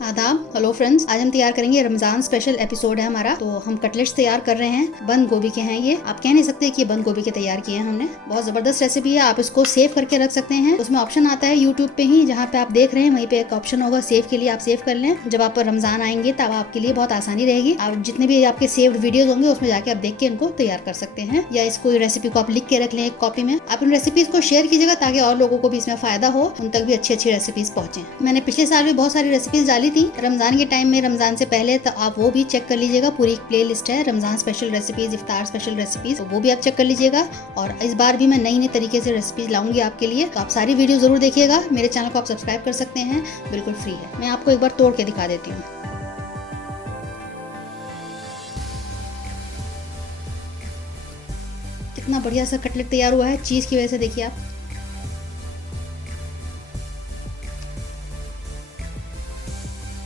आदाब, hello friends. आज हम तैयार करेंगे रमजान स्पेशल एपिसोड है हमारा। तो हम कटलेट्स तैयार कर रहे हैं। बंद गोभी के हैं ये। आप कह नहीं सकते कि ये बंद गोभी के तैयार किए हैं हमने। बहुत जबरदस्त रेसिपी है। आप इसको सेव करके रख सकते हैं। उसमें ऑप्शन आता है यूट्यूब पे ही, जहाँ पे आप देख रहे हैं वहीं पे एक ऑप्शन होगा सेव के लिए। आप सेव कर लें। जब आप रमजान आएंगे तब आपके लिए बहुत आसानी रहेगी। आप जितने भी आपके सेव्ड वीडियोज होंगे उसमें जाके आप देख के इनको तैयार कर सकते हैं, या इसको रेसिपी को आप लिख के रख लें एक कॉपी में। आप इन रेसिपीज को शेयर कीजिएगा ताकि और लोगों को भी इसमें फायदा हो, उन तक भी अच्छी अच्छी रेसिपीज पहुंचे। मैंने पिछले साल भी बहुत सारी रेसिपीज डाली थी रमजान के टाइम में, रमजान से पहले, तो आप वो भी चेक कर लीजिएगा। पूरी एक प्ले लिस्ट है रमजान स्पेशल रेसिपीज, इफ्तार स्पेशल रेसिपीज, तो वो भी आप चेक कर लीजिएगा। और इस बार भी मैं नई नई तरीके से रेसिपीज लाऊंगी आपके लिए, तो आप सारी वीडियो जरूर देखिएगा। मेरे चैनल को आप सब्सक्राइब कर सकते हैं, बिल्कुल फ्री है। मैं आपको एक बार तोड़ के दिखा देती हूँ। कितना बढ़िया सा कटलेट तैयार हुआ है चीज की वजह से। देखिए आप,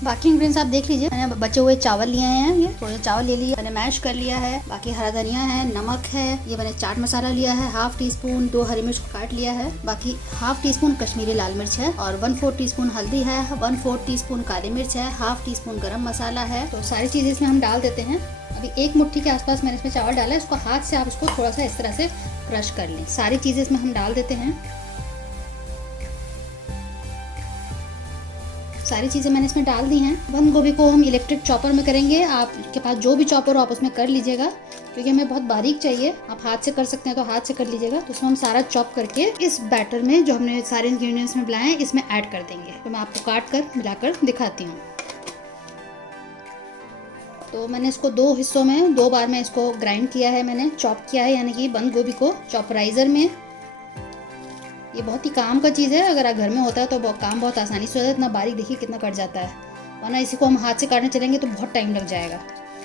बाकी इंग्रेडिएंट्स आप देख लीजिए। मैंने बचे हुए चावल लिए हैं, ये थोड़े चावल ले लिए, मैंने मैश कर लिया है। बाकी हरा धनिया है, नमक है, ये मैंने चाट मसाला लिया है, हाफ टी स्पून, 2 हरी मिर्च काट लिया है। बाकी हाफ टी स्पून कश्मीरी लाल मिर्च है, और 1/4 टीस्पून हल्दी है, 1/4 टीस्पून काली मिर्च है, हाफ टी स्पून गरम मसाला है। तो सारी चीजें इसमें हम डाल देते हैं। अभी 1 मुट्ठी के आसपास मैंने इसमें चावल डाला है। इसको हाथ से आप इसको थोड़ा सा इस तरह से क्रश कर लें। सारी चीजें इसमें हम डाल देते हैं। सारी चीज़ें मैंने इसमें डाल दी हैं। बंद गोभी को हम इलेक्ट्रिक चॉपर में करेंगे। आपके पास जो भी चॉपर हो आप उसमें कर लीजिएगा, क्योंकि हमें बहुत बारीक चाहिए। आप हाथ से कर सकते हैं तो हाथ से कर लीजिएगा। तो उसमें हम सारा चॉप करके इस बैटर में, जो हमने सारे इंग्रेडिएंट्स में मिलाए हैं, इसमें ऐड कर देंगे। तो मैं आपको काट कर मिलाकर दिखाती हूँ। तो मैंने इसको 2 हिस्सों में 2 बार में इसको ग्राइंड किया है, मैंने चॉप किया है, यानी कि बंद गोभी को चॉपराइजर में। ये बहुत ही काम का चीज़ है। अगर घर में होता है तो काम बहुत आसानी से होता है। इतना बारीक देखिए कितना कट जाता है, वरना इसी को हम हाथ से काटने चलेंगे तो बहुत टाइम लग जाएगा।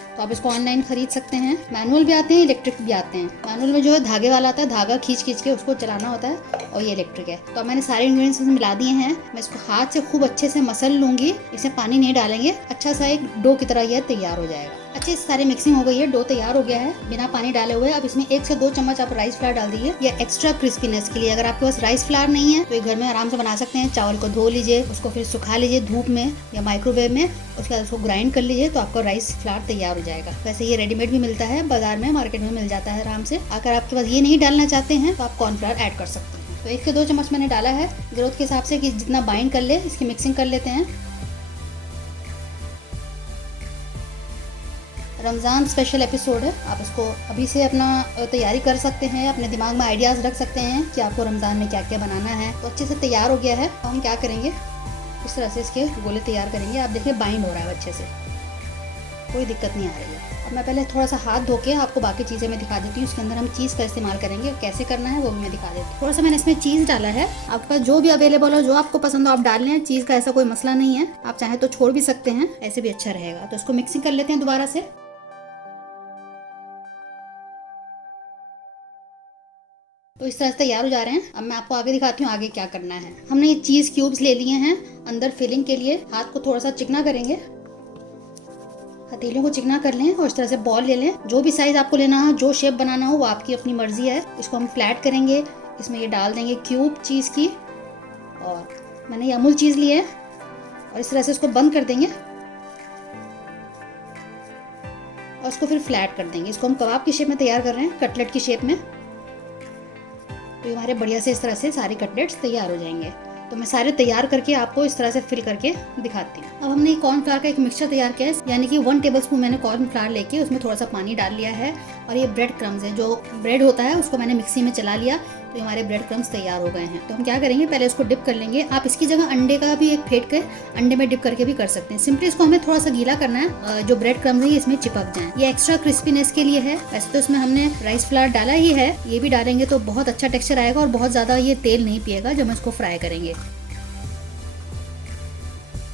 तो आप इसको ऑनलाइन खरीद सकते हैं। मैनुअल भी आते हैं, इलेक्ट्रिक भी आते हैं। मैनुअल में जो है धागे वाला आता है, धागा खींच के उसको चलाना होता है, और ये इलेक्ट्रिक है। तो मैंने सारे इंग्रेडिएंट्स मिला दिए हैं। मैं इसको हाथ से खूब अच्छे से मसल लूंगी। इसमें पानी नहीं डालेंगे। अच्छा सा एक डो की तरह यह तैयार हो जाएगा। अच्छे से सारी मिक्सिंग हो गई है, डो तैयार हो गया है बिना पानी डाले हुए। अब इसमें 1 से 2 चम्मच आप राइस फ्लावर डाल दीजिए, या एक्स्ट्रा क्रिस्पीनेस के लिए। अगर आपके पास राइस फ्लावर नहीं है तो ये घर में आराम से बना सकते हैं। चावल को धो लीजिए, उसको फिर सुखा लीजिए धूप में या माइक्रोवेव में, उसके बाद उसको ग्राइंड कर लीजिए, तो आपका राइस फ्लावर तैयार हो जाएगा। वैसे ये रेडीमेड भी मिलता है बाजार में, मार्केट में मिल जाता है आराम से। अगर आपके पास ये नहीं डालना चाहते हैं तो आप कॉर्नफ्लावर ऐड कर सकते हैं। तो 1 से 2 चम्मच मैंने डाला है, जरूरत के हिसाब से कि जितना बाइंड कर ले। इसकी मिक्सिंग कर लेते हैं। रमज़ान स्पेशल एपिसोड है। आप इसको अभी से अपना तैयारी कर सकते हैं, अपने दिमाग में आइडियाज़ रख सकते हैं कि आपको रमज़ान में क्या क्या बनाना है। तो अच्छे से तैयार हो गया है। तो हम क्या करेंगे, इस तरह से इसके गोले तैयार करेंगे। आप देखिए बाइंड हो रहा है अच्छे से, कोई दिक्कत नहीं आ रही है। अब मैं पहले थोड़ा सा हाथ धो के आपको बाकी चीज़ें मैं दिखा देती हूँ। उसके अंदर हम चीज़ का इस्तेमाल करेंगे, कैसे करना है वो भी मैं दिखा देती हूँ। थोड़ा सा मैंने इसमें चीज़ डाला है। आपके पास जो भी अवेलेबल हो, जो आपको पसंद हो आप डाल लें। चीज़ का ऐसा कोई मसला नहीं है, आप चाहे तो छोड़ भी सकते हैं, ऐसे भी अच्छा रहेगा। तो इसको मिक्सिंग कर लेते हैं दोबारा से। तो इस तरह से तैयार हो जा रहे हैं। अब मैं आपको आगे दिखाती हूँ आगे क्या करना है। हमने ये चीज़ क्यूब्स ले लिए हैं अंदर फिलिंग के लिए। हाथ को थोड़ा सा चिकना करेंगे, हथेलियों को चिकना कर लें, और इस तरह से बॉल ले लें। जो भी साइज आपको लेना हो, जो शेप बनाना हो, वो आपकी अपनी मर्जी है। इसको हम फ्लैट करेंगे, इसमें ये डाल देंगे क्यूब चीज़ की। और मैंने ये अमूल चीज़ ली है, और इस तरह से इसको बंद कर देंगे, और इसको फिर फ्लैट कर देंगे। इसको हम कबाब की शेप में तैयार कर रहे हैं, कटलेट की शेप में। तो हमारे बढ़िया से इस तरह से सारे कटलेट्स तैयार हो जाएंगे। तो मैं सारे तैयार करके आपको इस तरह से फिल करके दिखाती हूँ। अब हमने कॉर्नफ्लावर का एक मिक्सचर तैयार किया है, यानी कि 1 टेबलस्पून मैंने कॉर्नफ्लावर लेके उसमें थोड़ा सा पानी डाल लिया है। और ये ब्रेड क्रम्स है, जो ब्रेड होता है उसको मैंने मिक्सी में चला लिया, तो ये हमारे ब्रेड क्रम्स तैयार हो गए हैं। तो हम क्या करेंगे, पहले इसको डिप कर लेंगे। आप इसकी जगह अंडे का भी एक फेंट के अंडे में डिप करके भी कर सकते हैं। सिंपली इसको हमें थोड़ा सा गीला करना है, जो ब्रेड क्रम्स है इसमें चिपक जाए। ये एक्स्ट्रा क्रिस्पीनेस के लिए है। वैसे तो इसमें हमने राइस फ्लावर डाला ही है, ये भी डालेंगे तो बहुत अच्छा टेक्सचर आएगा, और बहुत ज़्यादा ये तेल नहीं पिएगा जब हम इसको फ्राई करेंगे।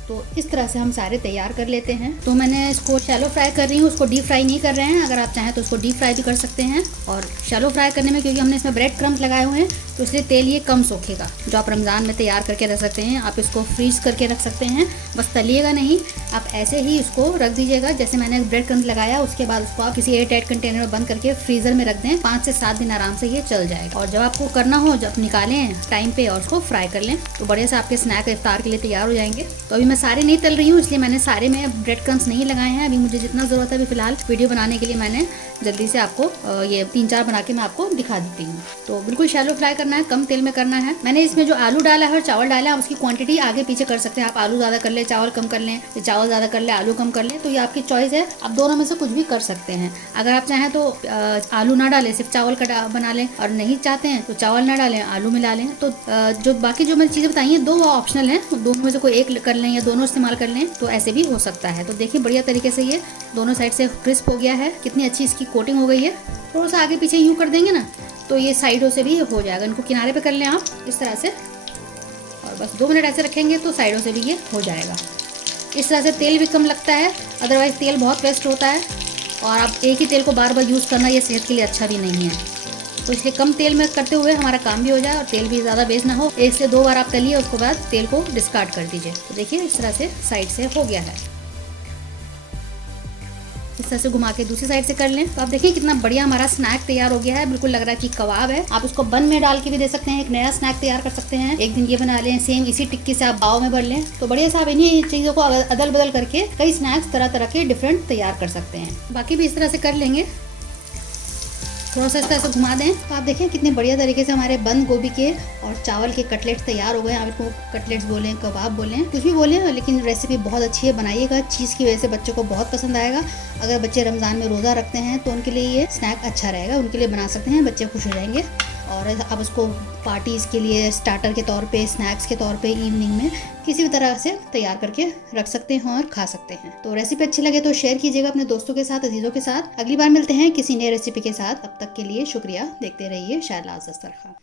तो इस तरह से हम सारे तैयार कर लेते हैं। तो मैंने इसको शैलो फ्राई कर रही हूँ, उसको डीप फ्राई नहीं कर रहे हैं। अगर आप चाहें तो उसको डीप फ्राई भी कर सकते हैं। और शैलो फ्राई करने में, क्योंकि हमने इसमें ब्रेड क्रम्स लगाए हुए हैं, तो इसलिए तेल ये कम सोखेगा। जो आप रमज़ान में तैयार करके रख सकते हैं, आप इसको फ्रीज करके रख सकते हैं। बस तलिएगा नहीं, आप ऐसे ही इसको रख दीजिएगा। जैसे मैंने ब्रेड क्रम्स लगाया, उसके बाद उसको आप किसी एयर टाइट कंटेनर में बंद करके फ्रीजर में रख दें। 5 से 7 दिन आराम से ये चल जाएगा। और जब आपको करना हो, जब निकालें टाइम पे और उसको फ्राई कर लें, तो बढ़िया से आपके स्नैक इफ्तार के लिए तैयार हो जाएंगे। तो अभी मैं सारे नहीं तल रही हूँ, इसलिए मैंने सारे में ब्रेड क्रम्स नहीं लगाए हैं। अभी मुझे जितना ज़रूरत है, अभी फिलहाल वीडियो बनाने के लिए मैंने जल्दी से आपको ये 3-4 बना के मैं आपको दिखा देती हूँ। तो बिल्कुल शैलो फ्राई करना है, कम तेल में करना है। मैंने इसमें जो आलू डाला है और चावल डाला है, उसकी क्वांटिटी आगे पीछे कर सकते हैं। आप आलू ज़्यादा कर ले, चावल कम कर लें, चावल ज़्यादा कर ले, आलू कम कर लें, तो ये आपकी चॉइस है। आप दोनों में से कुछ भी कर सकते हैं। अगर आप चाहें तो आलू ना डालें, सिर्फ चावल का बना लें, और नहीं चाहते हैं तो चावल ना डालें, आलू मिला लें। तो जो बाकी जो मैंने चीज़ें बताई हैं, 2 ऑप्शनल हैं, दोनों में से कोई एक कर लें या दोनों इस्तेमाल कर लें, तो ऐसे भी हो सकता है। तो देखिए बढ़िया तरीके से ये दोनों साइड से क्रिस्प हो गया है। कितनी अच्छी इसकी कोटिंग हो गई है। थोड़ा सा आगे पीछे यूँ कर देंगे ना, तो ये साइडों से भी हो जाएगा। इनको किनारे पे कर लें आप इस तरह से, और बस 2 मिनट ऐसे रखेंगे तो साइडों से भी ये हो जाएगा। इस तरह से तेल भी कम लगता है, अदरवाइज़ तेल बहुत वेस्ट होता है, और आप एक ही तेल को बार बार यूज़ करना ये सेहत के लिए अच्छा भी नहीं है। तो इसलिए कम तेल में करते हुए हमारा काम भी हो जाए और तेल भी ज़्यादा वेस्ट ना हो। 1 से 2 बार आप तलिए, उसके बाद तेल को डिस्कार्ड कर दीजिए। तो देखिए इस तरह से साइड से हो गया है। इस तरह से घुमा के दूसरी साइड से कर लें, तो आप देखिए कितना बढ़िया हमारा स्नैक तैयार हो गया है। बिल्कुल लग रहा है कि कबाब है। आप उसको बन में डाल के भी दे सकते हैं, एक नया स्नैक तैयार कर सकते हैं। एक दिन ये बना लें, सेम इसी टिक्की से आप पाव में भर लें, तो बढ़िया से आप इन्हीं चीज़ों को अदल बदल करके कई स्नैक्स तरह तरह के डिफरेंट तैयार कर सकते हैं। बाकी भी इस तरह से कर लेंगे। थोड़ा सा इस तरह से घुमा दें, तो आप देखें कितने बढ़िया तरीके से हमारे बंद गोभी के और चावल के कटलेट्स तैयार हो गए हैं। आप इसको कटलेट्स बोलें, कबाब बोलें, कुछ भी बोलें, लेकिन रेसिपी बहुत अच्छी है। बनाइएगा, चीज़ की वजह से बच्चों को बहुत पसंद आएगा। अगर बच्चे रमज़ान में रोज़ा रखते हैं तो उनके लिए ये स्नैक अच्छा रहेगा, उनके लिए बना सकते हैं, बच्चे खुश हो जाएंगे। और अब उसको पार्टीज़ के लिए स्टार्टर के तौर पे, स्नैक्स के तौर पे इवनिंग में किसी भी तरह से तैयार करके रख सकते हैं और खा सकते हैं। तो रेसिपी अच्छी लगे तो शेयर कीजिएगा अपने दोस्तों के साथ, अजीज़ों के साथ। अगली बार मिलते हैं किसी नए रेसिपी के साथ। अब तक के लिए शुक्रिया। देखते रहिए शायलाज़ दस्तरखान।